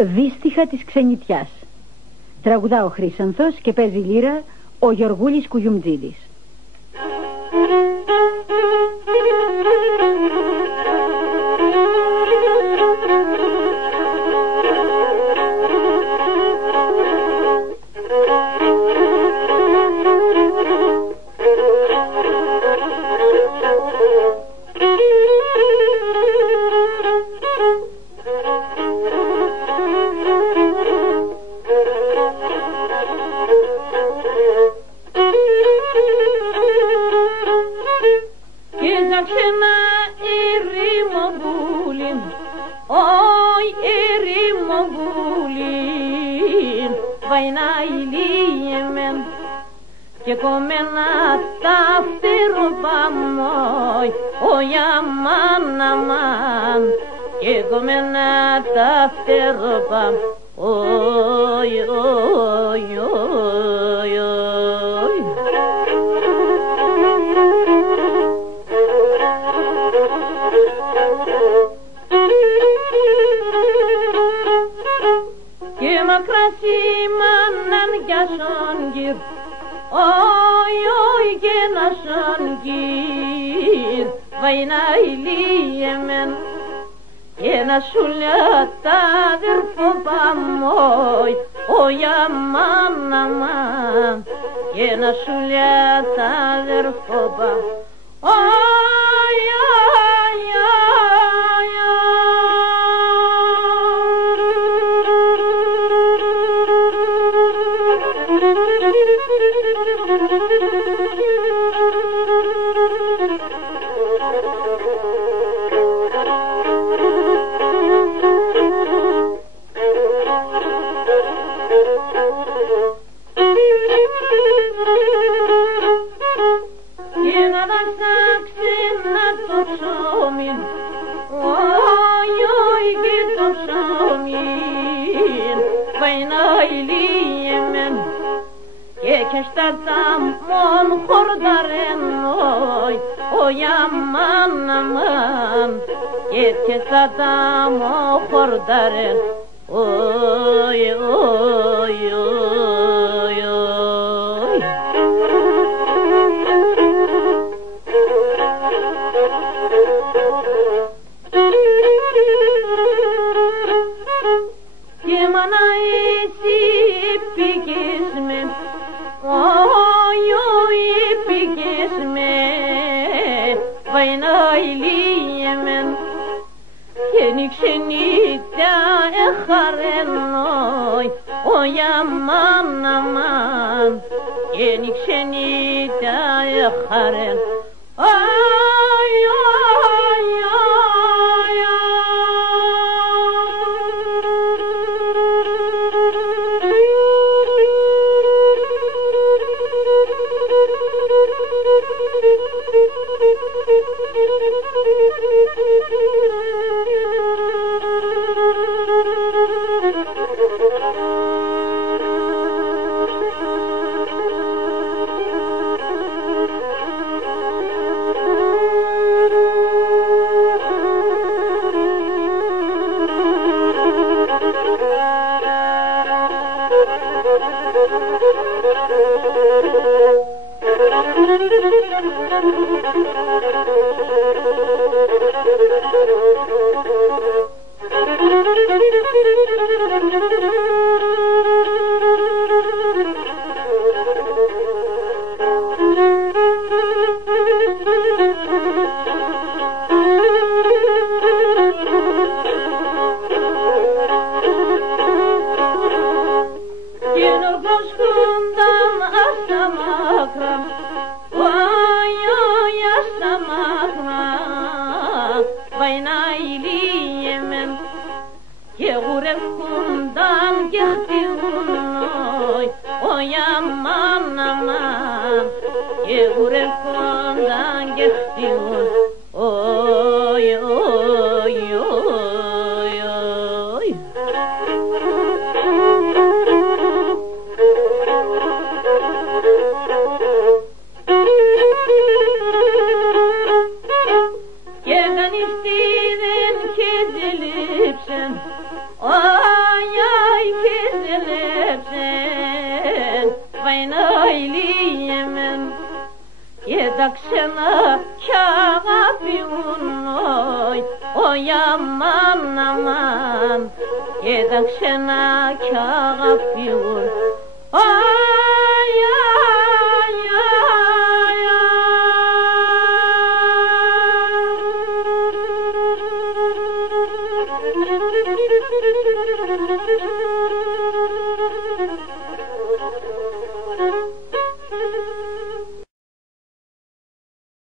Δύστιχα της ξενιτιάς. Τραγουδά ο Χρύσανθος και παίζει λύρα ο Γιωργούλης Κουγιουμτζίδης. Και κομμένα τα φτεροπά μόι, όι αμάν αμάν. Και κομμένα τα φτεροπά, όι όι όι όι. Και μακρά σήμαναν για σον όι, όι και να σαν γύρ, βαϊνάει λίεμεν, και να σου λέω τα αδερφό παμόι, όι αμάν αμάν, και να σου λέω τα αδερφό παμόι, όι, όι, όι, όι. Mon hordaren oy, oy aman aman. Yetke sadam o hordaren, oy oy oy oy. Yemana esi pikisme, όι, όι, πήγες με, βαϊνάει λίεμεν, και νύξε νύχτα έχαρεν, όι, όι, αμάν, αμάν, και νύξε νύχτα έχαρεν, όι, όι, όι, όι. Yedakşına kağıfın oy aman aman. Yedakşına kağıfın